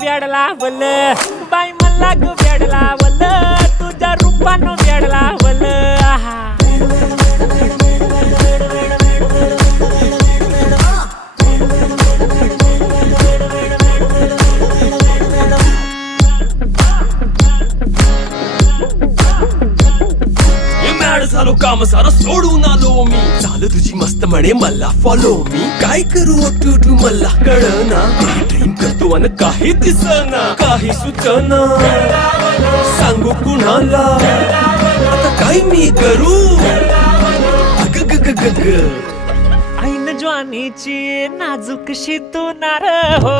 वेडला वल बाई मला ग वेडला वल तुझ्या रूपानं वेडला वल झालो काम सारा सोडून आलो मी झालं तुझी मस्त म्हणे मला फॉलो मी काय करू टू मला कळना ड्रीम करतो आणि काही दिसना काही सुचना सांगू कुणाला आता काय मी करू अग ग ग ग ग ऐन ज्वानीची नाजूक शी तू नार हो